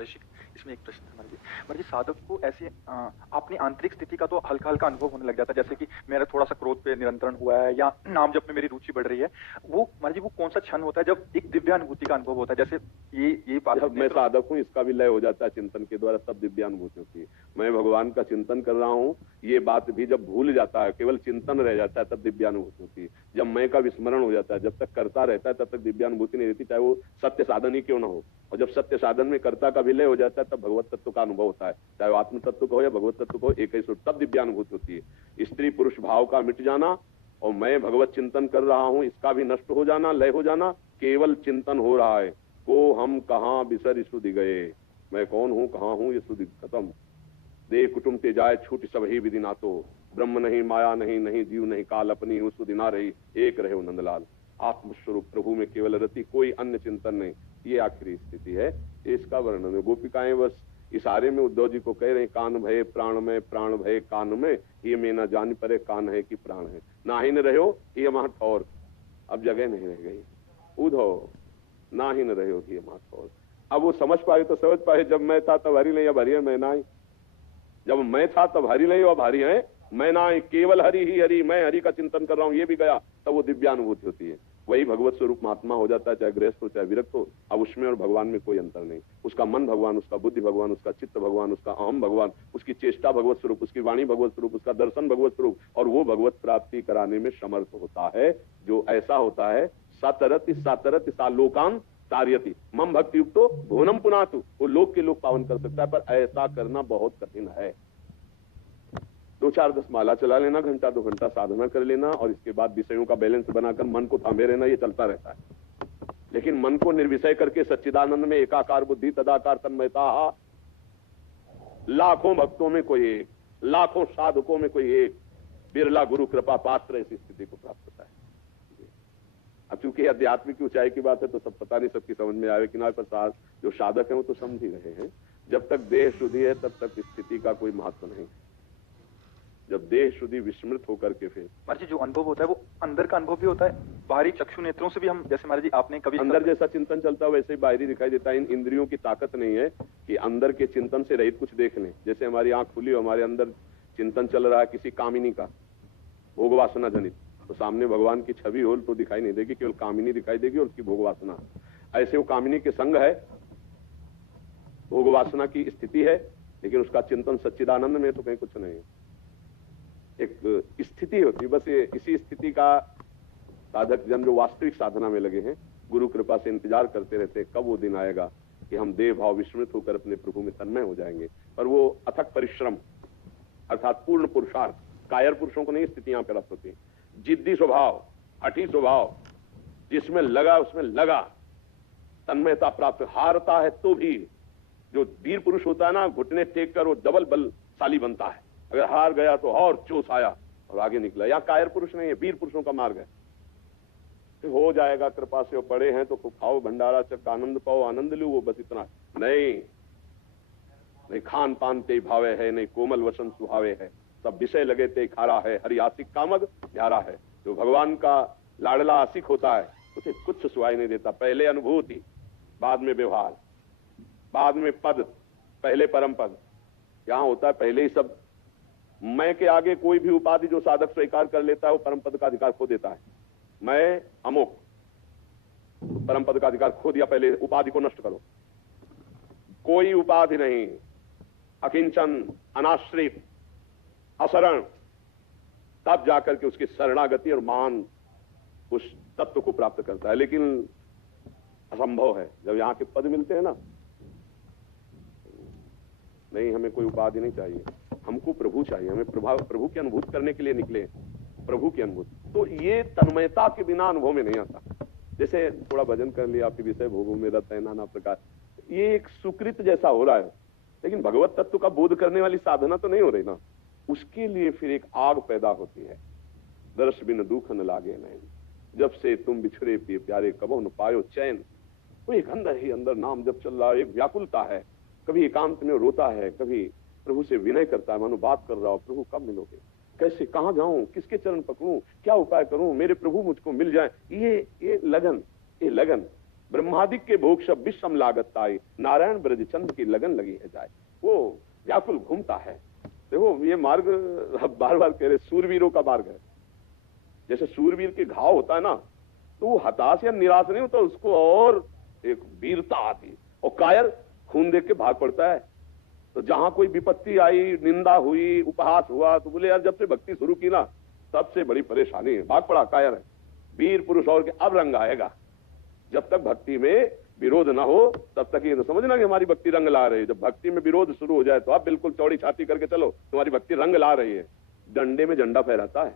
महर्षि, इसमें एक प्रश्न है महर्षि, साधक को ऐसे अपनी आंतरिक स्थिति का तो हल्का हल्का अनुभव होने लग जाता है, जैसे कि मेरा थोड़ा सा क्रोध पे नियंत्रण हुआ है या नाम जप में मेरी रुचि बढ़ रही है। वो महर्षि वो कौन सा क्षण होता है जब एक दिव्यानुभूति का अनुभव होता है? जैसे ये बात जब मैं साधक हूँ इसका भी लय हो जाता है चिंतन के द्वारा, तब दिव्यानुभूति होती है। मैं भगवान का चिंतन कर रहा हूँ, ये बात भी जब भूल जाता है, केवल चिंतन रह जाता है, तब दिव्यानुभूति होती है। जब मैं का विस्मरण हो जाता है, जब तक करता रहता है तब तक दिव्यानुभूति नहीं रहती, चाहे वो सत्य साधन ही क्यों ना हो। और जब सत्य साधन में कर्ता का विलय हो जाता है तब भगवत तत्व का अनुभव होता है, चाहे वो आत्म तत्व का हो या भगवत तत्व का हो, एक ही स्वरूप, तब दिव्यानुभूति होती है। स्त्री पुरुष भाव का मिट जाना और मैं भगवत चिंतन कर रहा हूं इसका भी नष्ट हो जाना, लय हो जाना, केवल चिंतन हो रहा है। को हम कहां बिसर सुधि गए, मैं कौन हूं कहां हूं ये सुधि खत्म। देह कुटुंब ते जाए छूट सब ही विधि ना, तो ब्रह्म नहीं माया नहीं, नहीं जीव नहीं काल, अपनी हूं सुधि ना रही, एक रहे हो नंदलाल। आत्मस्वरूप प्रभु में केवल रति, कोई अन्य चिंतन नहीं, ये आखिरी स्थिति है। इसका वर्णन है। गोपिकाएं बस इशारे में उद्धव जी को कह रहे, कान भय प्राण में, प्राण भय कान में, ये में न जान परे कान है कि प्राण है, ना ही न रहो ये वहां ठौर। अब जगह नहीं रह गई, उद्धव ना ही न रहो ये वहां ठौर। अब वो समझ पाए तो समझ पाए, जब मैं था तब हरि नहीं, अब हरि है मैं ना ही। जब मैं था तब हरि नहीं, अब हरि है मैं ना ही। केवल हरि ही हरि, मैं हरि का चिंतन कर रहा हूं, ये भी गया, तब वो दिव्यानुभूति होती है। वही भगवत स्वरूप महात्मा हो जाता है, चाहे गृहस्थ हो चाहे विरक्त हो। अब उसमें और भगवान में कोई अंतर नहीं। उसका मन भगवान, उसका बुद्धि भगवान, उसका चित्त भगवान, उसका अहम भगवान, उसकी चेष्टा भगवत स्वरूप, उसकी वाणी भगवत स्वरूप, उसका दर्शन भगवत स्वरूप, और वो भगवत प्राप्ति कराने में समर्थ होता है। जो ऐसा होता है, सातरति सातरति सा लोकान तार्यति मम भक्ति युक्तो भुवनम पुनातु, वो लोक के लोक पावन कर सकता है, पर ऐसा करना बहुत कठिन है। 2-4-10 माला चला लेना, घंटा 2 घंटा साधना कर लेना, और इसके बाद विषयों का बैलेंस बनाकर मन को थामे रहना, ये चलता रहता है। लेकिन मन को निर्विषय करके सच्चिदानंद में एकाकार बुद्धि तदाकार तन्मयता, लाखों भक्तों में कोई एक, लाखों साधकों में कोई एक बिरला गुरु कृपा पात्र ऐसी स्थिति को प्राप्त होता है। अब चूंकि अध्यात्म की ऊंचाई की बात है तो सब पता नहीं सबकी समझ में आवे कि ना, पर जो साधक है वो तो समझ ही रहे हैं। जब तक देह शुद्धि है तब तक स्थिति का कोई महत्व नहीं। जब देह शुद्धि विस्मृत होकर के फिर महाराज जी जो अनुभव होता है वो अंदर का अनुभव भी होता है, बाहरी चक्षु नेत्रों से भी हम, जैसे महाराज जी आपने कभी अंदर जैसा चिंतन चलता है वैसे ही बाहरी दिखाई देता है। इन इंद्रियों की ताकत नहीं है कि अंदर के चिंतन से रहित कुछ देख लें। जैसे हमारी आंख खुली हो, हमारे अंदर चिंतन चल रहा है किसी कामिनी का, भोग वासना जनित, तो सामने भगवान की छवि हो तो दिखाई नहीं देगी, केवल कामिनी दिखाई देगी और उसकी भोग वासना। ऐसे वो कामिनी के संग है, भोग वासना की स्थिति है, लेकिन उसका चिंतन सच्चिदानंद में तो कहीं कुछ नहीं है। एक स्थिति होती है, बस ये इसी स्थिति का साधक जन जो वास्तविक साधना में लगे हैं, गुरु कृपा से इंतजार करते रहते हैं कब वो दिन आएगा कि हम देह भाव विस्मृत होकर अपने प्रभु में तन्मय हो जाएंगे। पर वो अथक परिश्रम अर्थात पूर्ण पुरुषार्थ, कायर पुरुषों को नहीं स्थितियां प्राप्त होती। जिद्दी स्वभाव, हठी स्वभाव, जिसमें लगा उसमें लगा, तन्मयता प्राप्त, हारता है तो भी। जो वीर पुरुष होता है ना, घुटने टेक कर वो डबल बलशाली बनता है, अगर हार गया तो और जोश आया और आगे निकला। यहाँ कायर पुरुष नहीं है, वीर पुरुषों का मार्ग है। तो हो जाएगा कृपा से, वो पड़े हैं तो खाओ भंडारा चक आनंद पाओ, आनंद लो, वो बस इतना नहीं। नहीं खान पान ते भावे है, नहीं कोमल वसन सुहावे है, सब विषय लगे ते खारा है, हरि आशिक कामद प्यारा है। जो भगवान का लाडला आशिक होता है उसे कुछ सुहाई नहीं देता। पहले अनुभूति, बाद में व्यवहार, बाद में पद, पहले परम पद। यहाँ होता है पहले ही सब। मैं के आगे कोई भी उपाधि जो साधक स्वीकार कर लेता है वो परम पद का अधिकार खो देता है। मैं अमुक, परम पद का अधिकार खो दिया, पहले उपाधि को नष्ट करो। कोई उपाधि नहीं, अकिंचन, अनाश्रित, असरण, तब जाकर के उसकी शरणागति और मान उस तत्व को प्राप्त करता है। लेकिन असंभव है जब यहाँ के पद मिलते हैं ना। नहीं, हमें कोई उपाधि नहीं चाहिए, हमको प्रभु चाहिए। हमें प्रभु की अनुभूति करने के लिए निकले, प्रभु की अनुभूति। तो ये तन्मयता के बिना अनुभव में नहीं आता। जैसे थोड़ा भजन कर लिया, आपके विषय भोगों में रहता है नाना प्रकार, ये एक सुकृत जैसा हो रहा है, लेकिन भगवत तत्व का बोध करने वाली साधना तो नहीं हो रही ना। उसके लिए फिर एक आग पैदा होती है। दर्श बिन दुख न लागे नैन, जब से तुम बिछड़े प्रिय प्यारे कबो न पायो चैन। वो एक अंदर ही अंदर नाम जब चल रहा है, एक व्याकुलता है। कभी एकांत में रोता है, कभी प्रभु से विनय करता है, मानो बात कर रहा हो, प्रभु कब मिलोगे, कैसे, कहां जाऊं, किसके चरण पकड़ूं, क्या उपाय करूं, मेरे प्रभु मुझको मिल जाए। ये लगन, ये लगन ब्रह्मादिक के भोग सब विषम लागत ताई, नारायण ब्रज चंद्र की लगन लगी है जाए। वो व्याकुल घूमता है। देखो ये मार्ग बार बार कह रहे सूरवीरों का मार्ग है। जैसे सूरवीर के घाव होता है ना, तो वो हताश या निराश नहीं होता, उसको और एक वीरता आती है। और कायर खून देख के भाग पड़ता है। तो जहां कोई विपत्ति आई, निंदा हुई, उपहास हुआ, तो बोले यार जब से भक्ति शुरू की ना तब से बड़ी परेशानी है, भाग पड़ा कायर है। वीर पुरुष और के अब रंग आएगा। जब तक भक्ति में विरोध ना हो तब तक ये तो समझना कि हमारी भक्ति रंग ला रही है। जब भक्ति में विरोध शुरू हो जाए तो आप बिल्कुल चौड़ी छाती करके चलो, तुम्हारी भक्ति रंग ला रही है। डंडे में झंडा फहराता है।